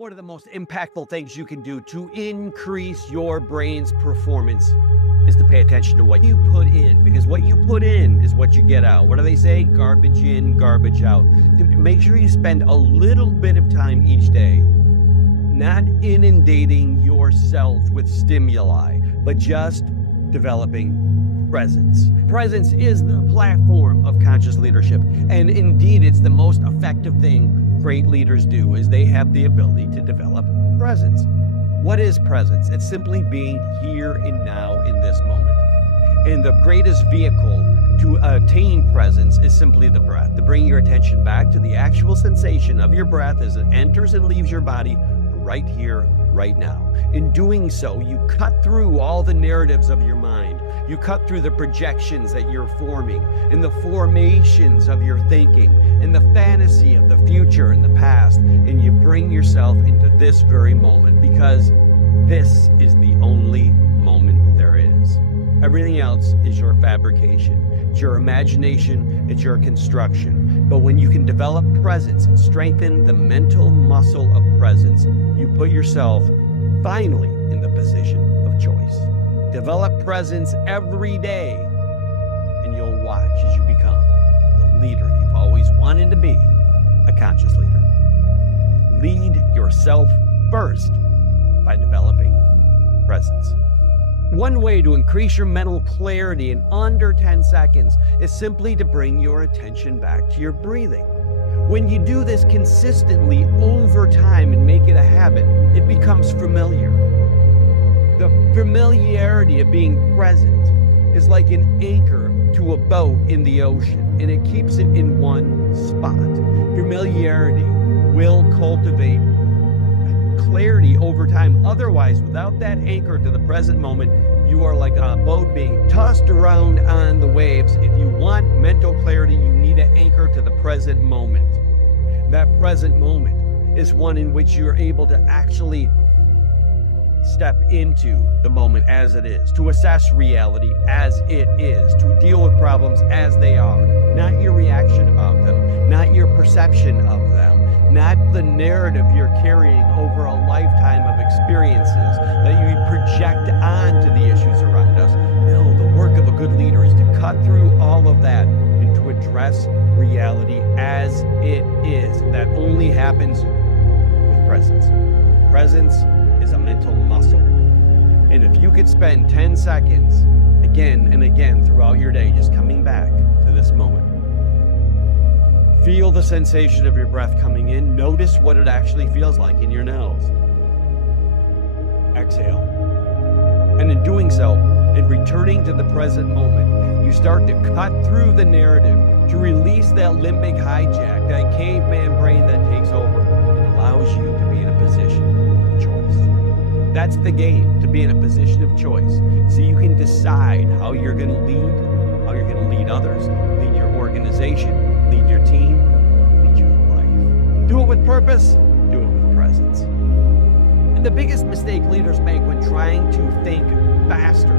One of the most impactful things you can do to increase your brain's performance is to pay attention to what you put in, because what you put in is what you get out. What do they say? Garbage in, garbage out. To make sure you spend a little bit of time each day not inundating yourself with stimuli, but just developing presence. Presence is the platform of conscious leadership, and indeed it's the most effective thing great leaders do, is they have the ability to develop presence. What is presence? It's simply being here and now in this moment. And the greatest vehicle to attain presence is simply the breath, to bring your attention back to the actual sensation of your breath as it enters and leaves your body right here, right now. In doing so, you cut through all the narratives of your mind. You cut through the projections that you're forming and the formations of your thinking and the fantasy of the future and the past, and you bring yourself into this very moment, because this is the only moment there is. Everything else is your fabrication. It's your imagination, it's your construction. But when you can develop presence and strengthen the mental muscle of presence, you put yourself finally in the position of choice. Develop presence every day, and you'll watch as you become the leader you've always wanted to be, a conscious leader. Lead yourself first by developing presence. One way to increase your mental clarity in under 10 seconds is simply to bring your attention back to your breathing. When you do this consistently over time and make it a habit, it becomes familiar. The familiarity of being present is like an anchor to a boat in the ocean, and it keeps it in one spot. Familiarity will cultivate clarity over time. Otherwise, without that anchor to the present moment, you are like a boat being tossed around on the waves. If you want mental clarity, you need an anchor to the present moment. That present moment is one in which you're able to actually step into the moment as it is, to assess reality as it is, to deal with problems as they are, not your reaction about them, not your perception of them, not the narrative you're carrying over a lifetime of experiences that you project onto the issues around us. No, the work of a good leader is to cut through all of that and to address reality as it is. That only happens with presence. Presence is a mental muscle. And if you could spend 10 seconds again and again throughout your day just coming back to this moment, feel the sensation of your breath coming in. Notice what it actually feels like in your nose. Exhale. And in doing so, in returning to the present moment, you start to cut through the narrative, to release that limbic hijack, that caveman brain that takes over and allows you to be in a position of choice. That's the game, to be in a position of choice. So you can decide how you're going to lead, how you're going to lead others, lead your organization, lead your team, lead your life. Do it with purpose, do it with presence. And the biggest mistake leaders make when trying to think faster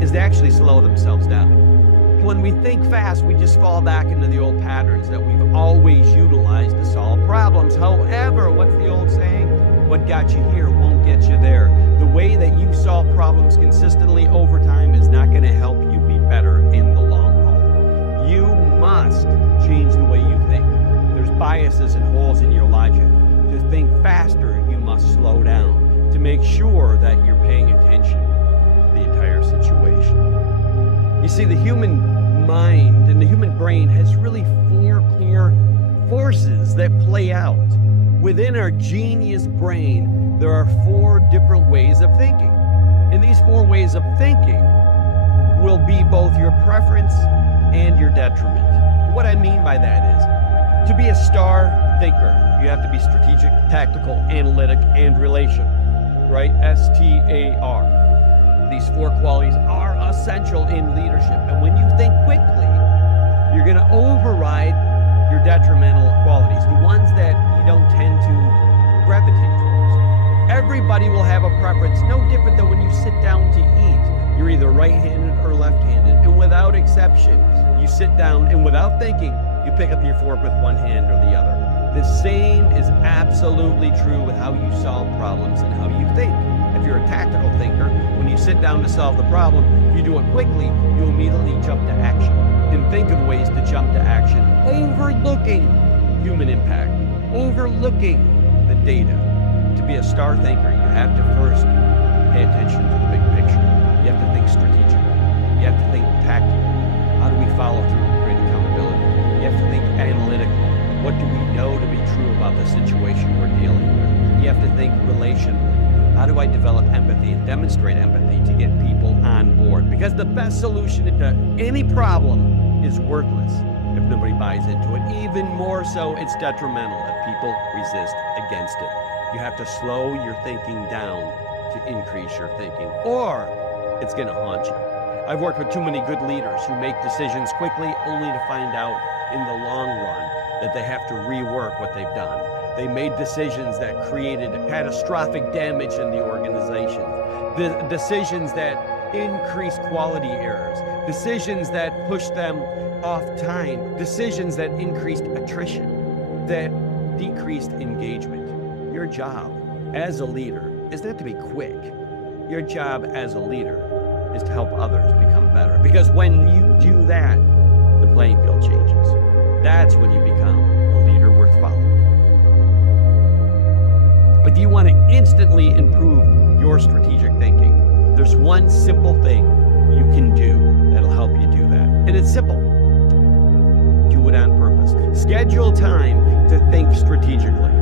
is they actually slow themselves down. When we think fast, we just fall back into the old patterns that we've always utilized to solve problems. However, what's the old saying? What got you here won't get you there. The way that you solve problems consistently over time is not going to help you be better in the long haul. You must change the way you think. There's biases and holes in your logic. To think faster, you must slow down to make sure that you're paying attention to the entire situation. You see, the human mind and the human brain has really four clear forces that play out. Within our genius brain, there are 4 different ways of thinking. And these 4 ways of thinking will be both your preference and your detriment. What I mean by that is, to be a star thinker, you have to be strategic, tactical, analytic, and relational, right? STAR. These 4 qualities are essential in leadership. And when you think quickly, you're going to override your detrimental qualities, the ones that you don't tend to gravitate towards. Everybody will have a preference, no different than when you sit down to eat. You're either right-handed or left-handed, and without exception, you sit down and without thinking, you pick up your fork with one hand or the other. The same is absolutely true with how you solve problems and how you think. If you're a tactical thinker, when you sit down to solve the problem, you do it quickly, you immediately jump to action and think of ways to jump to action, overlooking human impact, overlooking the data. To be a star thinker, you have to first pay attention to the big picture. You have to think strategically. You have to think tactically. How do we follow through and create accountability? You have to think analytically. What do we know to be true about the situation we're dealing with? You have to think relationally. How do I develop empathy and demonstrate empathy to get people on board? Because the best solution to any problem is worthless if nobody buys into it. Even more so, it's detrimental if people resist against it. You have to slow your thinking down to increase your thinking, or it's going to haunt you. I've worked with too many good leaders who make decisions quickly only to find out in the long run that they have to rework what they've done. They made decisions that created catastrophic damage in the organization. The decisions that increased quality errors, decisions that pushed them off time, decisions that increased attrition, that decreased engagement. Your job as a leader is not to be quick. Your job as a leader is to help others become better. Because when you do that, the playing field changes. That's when you become a leader worth following. But do you want to instantly improve your strategic thinking? There's one simple thing you can do that'll help you do that. And it's simple. Do it on purpose. Schedule time to think strategically.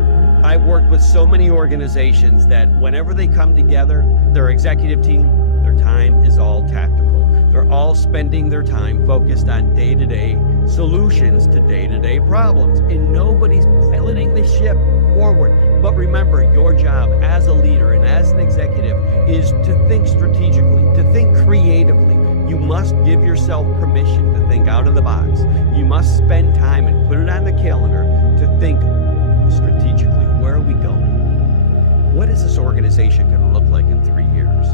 I've worked with so many organizations that whenever they come together, their executive team, their time is all tactical. They're all spending their time focused on day-to-day solutions to day-to-day problems, and nobody's piloting the ship forward. But remember, your job as a leader and as an executive is to think strategically, to think creatively. You must give yourself permission to think out of the box. You must spend time and put it on the calendar to think strategically. Where are we going? What is this organization going to look like in 3 years?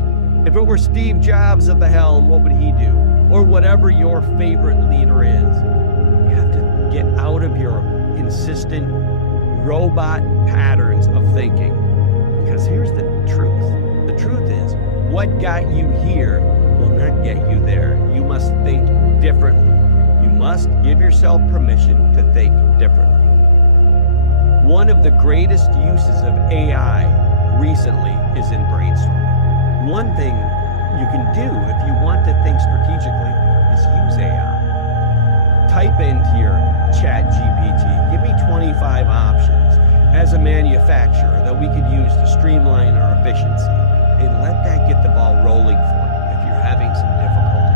If it were Steve Jobs at the helm, what would he do? Or whatever your favorite leader is. You have to get out of your consistent robot patterns of thinking. Because here's the truth. The truth is, what got you here will not get you there. You must think differently. You must give yourself permission to think differently. One of the greatest uses of AI recently is in brainstorming. One thing you can do if you want to think strategically is use AI. Type into your chat GPT, give me 25 options as a manufacturer that we could use to streamline our efficiency, and let that get the ball rolling for you if you're having some difficulty.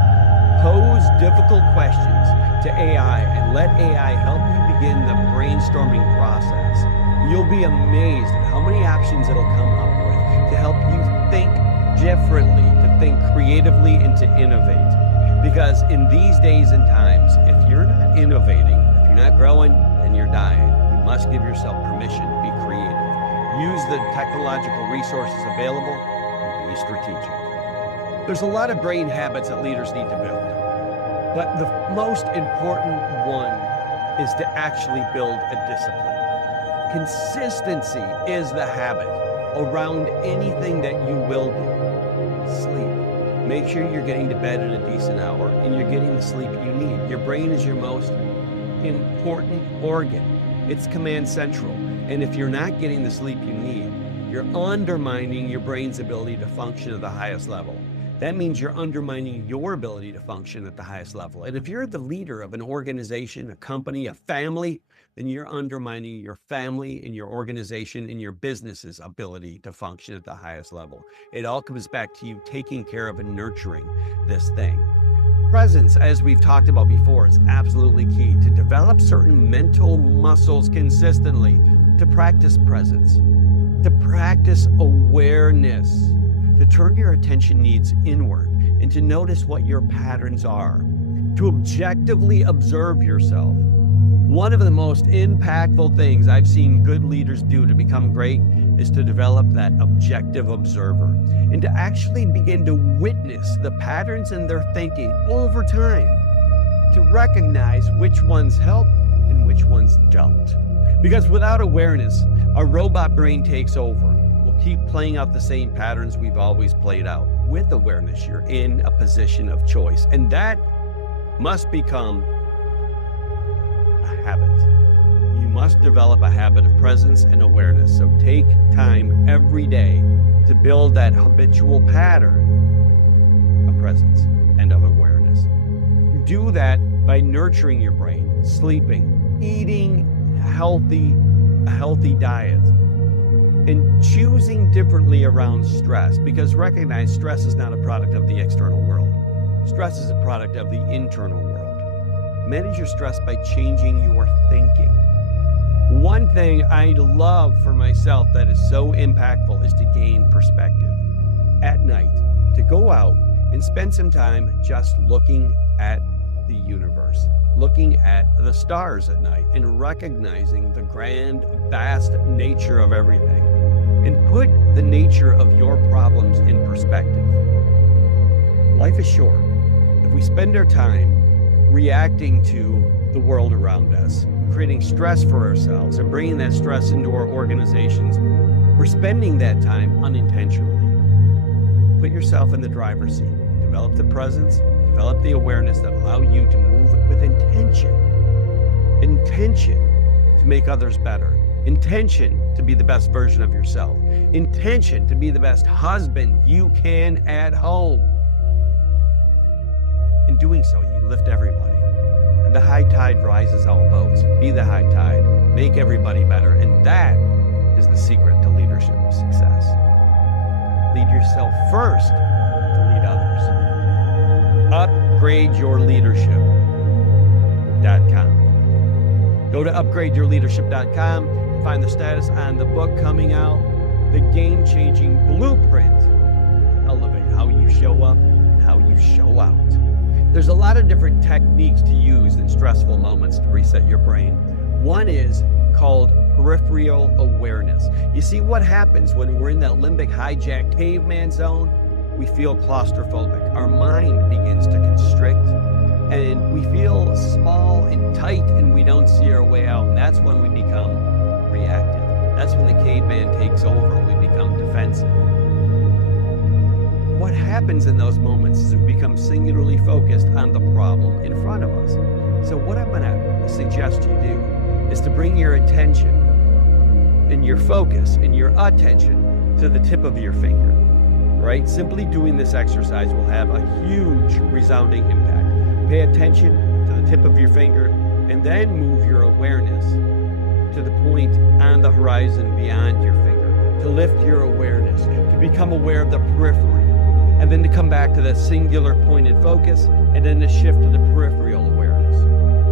Pose difficult questions to AI and let AI help you begin the brainstorming process. You'll be amazed at how many options it'll come up with to help you think differently, to think creatively, and to innovate. Because in these days and times, if you're not innovating, if you're not growing, then you're dying. You must give yourself permission to be creative. Use the technological resources available and be strategic. There's a lot of brain habits that leaders need to build. But the most important one is to actually build a discipline. Consistency is the habit around anything that you will do. Sleep. Make sure you're getting to bed at a decent hour and you're getting the sleep you need. Your brain is your most important organ. It's command central. And if you're not getting the sleep you need, you're undermining your brain's ability to function at the highest level. That means you're undermining your ability to function at the highest level. And if you're the leader of an organization, a company, a family, then you're undermining your family and your organization and your business's ability to function at the highest level. It all comes back to you taking care of and nurturing this thing. Presence, as we've talked about before, is absolutely key. To develop certain mental muscles consistently, to practice presence, to practice awareness, to turn your attention needs inward and to notice what your patterns are, to objectively observe yourself. One of the most impactful things I've seen good leaders do to become great is to develop that objective observer and to actually begin to witness the patterns in their thinking over time, to recognize which ones help and which ones don't. Because without awareness, a robot brain takes over. We'll keep playing out the same patterns we've always played out. With awareness, you're in a position of choice, and that must become a habit. You must develop a habit of presence and awareness. So take time every day to build that habitual pattern of presence and of awareness. Do that by nurturing your brain, sleeping, eating a healthy diet, and choosing differently around stress, because recognize stress is not a product of the external world. Stress is a product of the internal world. Manage your stress by changing your thinking. One thing I love for myself that is so impactful is to gain perspective. At night, to go out and spend some time just looking at the universe, looking at the stars at night and recognizing the grand, vast nature of everything, and put the nature of your problems in perspective. Life is short. If we spend our time reacting to the world around us, creating stress for ourselves and bringing that stress into our organizations, we're spending that time unintentionally. Put yourself in the driver's seat. Develop the presence, develop the awareness that allow you to move with intention. Intention to make others better. Intention to be the best version of yourself. Intention to be the best husband you can at home. In doing so, you lift everybody. And the high tide rises all boats. Be the high tide. Make everybody better. And that is the secret to leadership success. Lead yourself first to lead others. UpgradeYourLeadership.com. Go to UpgradeYourLeadership.com to find the status on the book coming out, The Game-Changing Blueprint to Elevate How You Show Up and How You Show Out. There's a lot of different techniques to use in stressful moments to reset your brain. One is called peripheral awareness. You see, what happens when we're in that limbic hijack caveman zone? We feel claustrophobic. Our mind begins to constrict, and we feel small and tight, and we don't see our way out. And that's when we become reactive. That's when the caveman takes over and we become defensive. What happens in those moments is we become singularly focused on the problem in front of us. So what I'm going to suggest you do is to bring your attention and your focus and your attention to the tip of your finger, right? Simply doing this exercise will have a huge resounding impact. Pay attention to the tip of your finger and then move your awareness to the point on the horizon beyond your finger, to lift your awareness, to become aware of the periphery, and then to come back to that singular pointed focus, and then to shift to the peripheral awareness.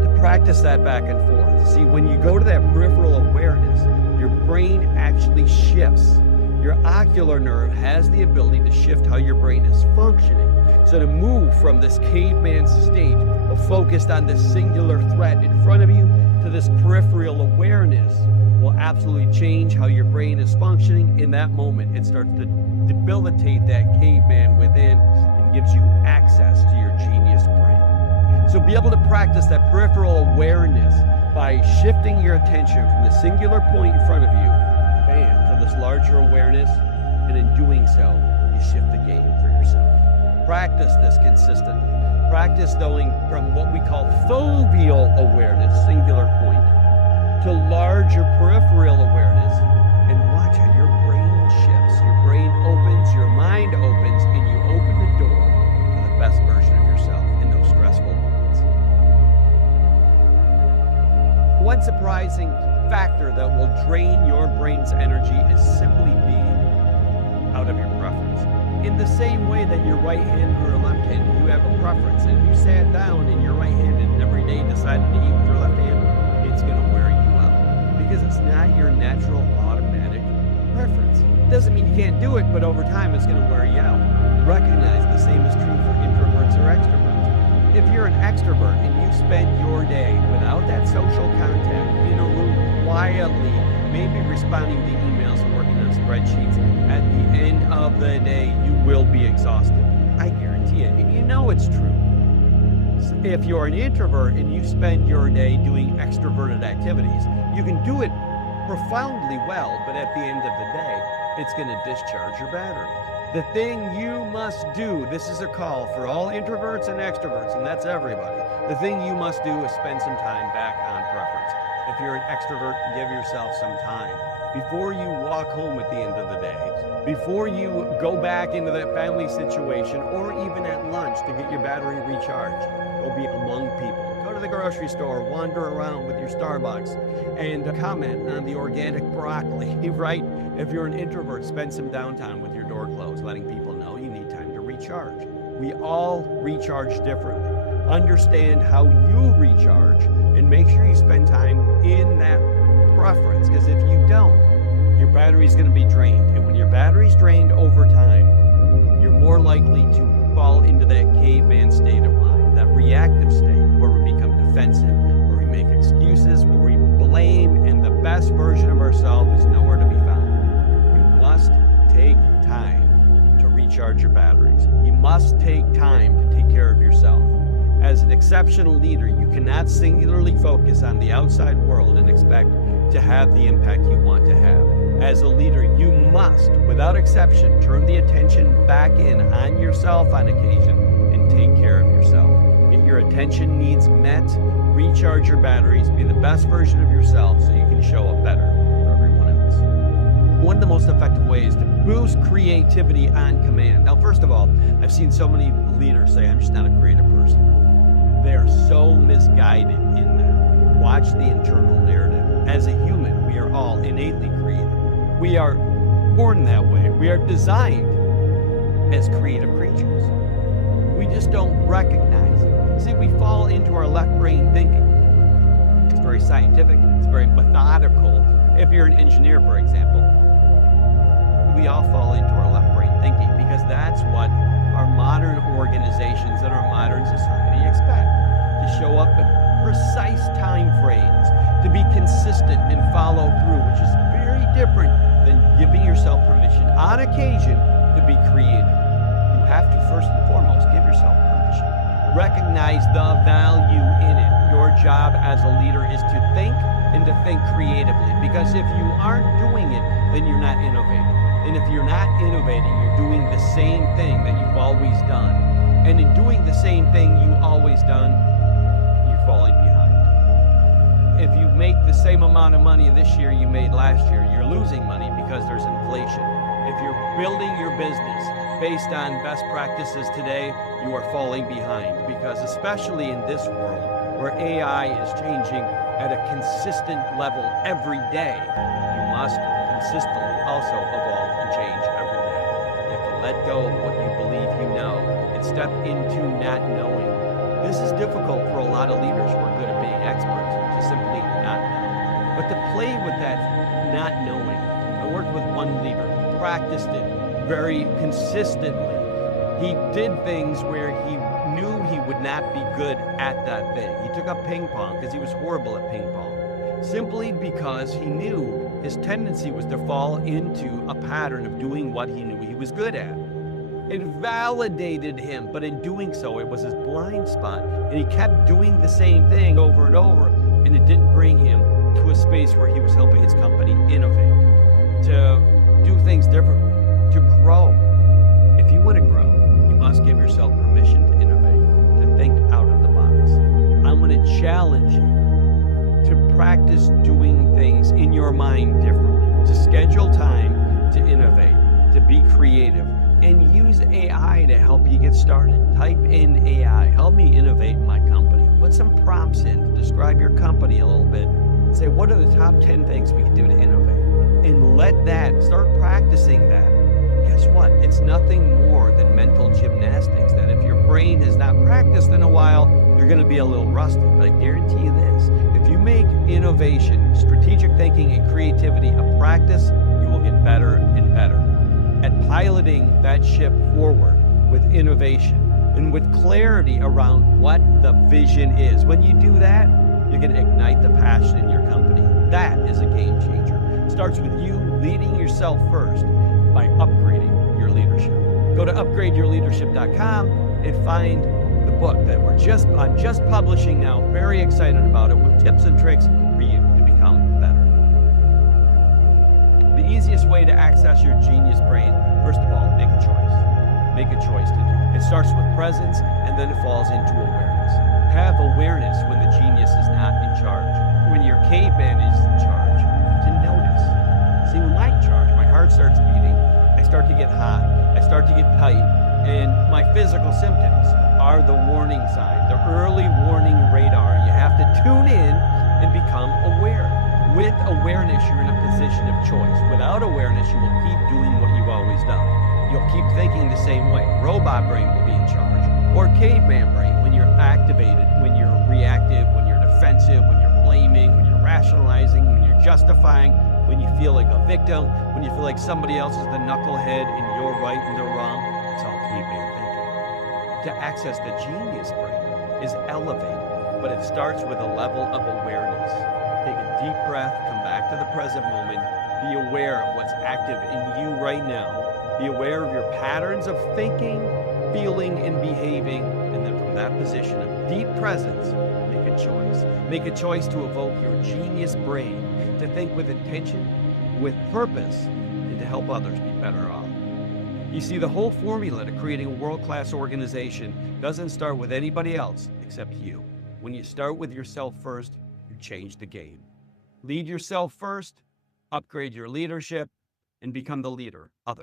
To practice that back and forth. See, when you go to that peripheral awareness, your brain actually shifts. Your ocular nerve has the ability to shift how your brain is functioning. So to move from this caveman state of focused on this singular threat in front of you to this peripheral awareness will absolutely change how your brain is functioning. In that moment, it starts to debilitate that caveman within and gives you access to your genius brain. So be able to practice that peripheral awareness by shifting your attention from the singular point in front of you, bam, to this larger awareness, and in doing so, you shift the game for yourself. Practice this consistently. Practice going from what we call foveal awareness, singular point, to larger peripheral awareness, and watch how your brain shifts. Your brain opens, your mind opens, and you open the door to the best version of yourself in those stressful moments. One surprising factor that will drain your brain's energy is simply being out of your preference. In the same way that you're right-handed or left-handed, you have a preference. And if you sat down and you're right-handed and every day decided to eat with your left hand, it's going to wear you out because it's not your natural automatic preference. It doesn't mean you can't do it, but over time it's going to wear you out. Recognize the same is true for introverts or extroverts. If you're an extrovert and you spend your day without that social contact, in a room quietly, maybe responding to emails and working on spreadsheets, at the end of the day, you will be exhausted. I guarantee it, and you know it's true. this. If you're an introvert and you spend your day doing extroverted activities, you can do it profoundly well, but at the end of the day, it's going to discharge your battery. The thing you must do, this is a call for all introverts and extroverts, and that's everybody. The thing you must do is spend some time back on preference. If you're an extrovert, give yourself some time. Before you walk home at the end of the day, before you go back into that family situation, or even at lunch to get your battery recharged, go be among people. Go to the grocery store, wander around with your Starbucks, and comment on the organic broccoli, right? If you're an introvert, spend some downtime with your door closed, letting people know you need time to recharge. We all recharge differently. Understand how you recharge and make sure you spend time in that preference, because if you don't, your battery is going to be drained. And when your battery's drained over time, you're more likely to fall into that caveman state of mind, that reactive state where we become defensive, where we make excuses, where we blame, and the best version of ourselves is nowhere to be found. You must take time to recharge your batteries. You must take time to take care of yourself. As an exceptional leader, you cannot singularly focus on the outside world and expect to have the impact you want to have. As a leader, you must, without exception, turn the attention back in on yourself on occasion and take care of yourself. Get your attention needs met, recharge your batteries, be the best version of yourself so you can show up better for everyone else. One of the most effective ways to boost creativity on command. Now, first of all, I've seen so many leaders say, I'm just not a creative person. They are so misguided in that. Watch the internal narrative. As a human, we are all innately creative. We are born that way. We are designed as creative creatures. We just don't recognize it. See, we fall into our left brain thinking. It's very scientific. It's very methodical. If you're an engineer, for example, we all fall into our left brain thinking because that's what our modern organizations and our modern society expect. To show up at precise time frames, to be consistent and follow through, which is very different than giving yourself permission on occasion to be creative. You have to first and foremost give yourself permission. Recognize the value in it. Your job as a leader is to think and to think creatively, because if you aren't doing it, then you're not innovating. And if you're not innovating, you're doing the same thing that you've always done. And in doing the same thing you've always done, you're falling behind. If you make the same amount of money this year you made last year, you're losing money because there's inflation. If you're building your business based on best practices today, you are falling behind, because especially in this world where AI is changing at a consistent level every day, you must consistently also evolve and change every day. You have to let go of what you believe you know and step into not knowing. This is difficult for a lot of leaders who are good at being experts, to simply not know. But to play with that not knowing, I worked with one leader who practiced it very consistently. He did things where he knew he would not be good at that thing. He took up ping pong because he was horrible at ping pong, simply because he knew his tendency was to fall into a pattern of doing what he knew he was good at. It validated him, but in doing so, it was his blind spot. And he kept doing the same thing over and over, and it didn't bring him to a space where he was helping his company innovate, to do things differently, to grow. If you want to grow, you must give yourself permission to innovate, to think out of the box. I'm going to challenge you to practice doing things in your mind differently, to schedule time to innovate, to be creative, and use AI to help you get started. Type in AI, help me innovate in my company. Put some prompts in to describe your company a little bit. Say, what are the top 10 things we can do to innovate? And let that, start practicing that. Guess what? It's nothing more than mental gymnastics, that if your brain has not practiced in a while, you're going to be a little rusty. But I guarantee you this, if you make innovation, strategic thinking, and creativity a practice, you will get better and better at piloting that ship forward with innovation and with clarity around what the vision is. When you do that, you're going to ignite the passion in your company. That is a game changer. It starts with you leading yourself first by upgrading your leadership. Go to upgradeyourleadership.com and find the book that I'm just publishing now. Very excited about it, with tips and tricks for you to become better. The easiest way to access your genius brain, first of all, make a choice. Make a choice to do it. It starts with presence, and then it falls into awareness. Have awareness when the genius is not in charge, when your caveman is in charge, to notice. See, when I'm in charge, my heart starts beating, I start to get hot, I start to get tight, and my physical symptoms are the warning sign, the early warning radar. You have to tune in and become aware. With awareness, you're in a position of choice. Without awareness, you will keep doing what you've always done. You'll keep thinking the same way. Robot brain will be in charge. Or caveman brain, when you're activated, when you're reactive, when you're defensive, when you're blaming, when you're rationalizing, when you're justifying, when you feel like a victim, when you feel like somebody else is the knucklehead and you're right and they're wrong. It's all caveman thinking. To access the genius brain is elevated, but it starts with a level of awareness. Take a deep breath, come back to the present moment, be aware of what's active in you right now. Be aware of your patterns of thinking, feeling, and behaving, and then from that position of deep presence, make a choice. Make a choice to evoke your genius brain, to think with intention, with purpose, and to help others be better off. You see, the whole formula to creating a world-class organization doesn't start with anybody else except you. When you start with yourself first, you change the game. Lead yourself first, upgrade your leadership, and become the leader others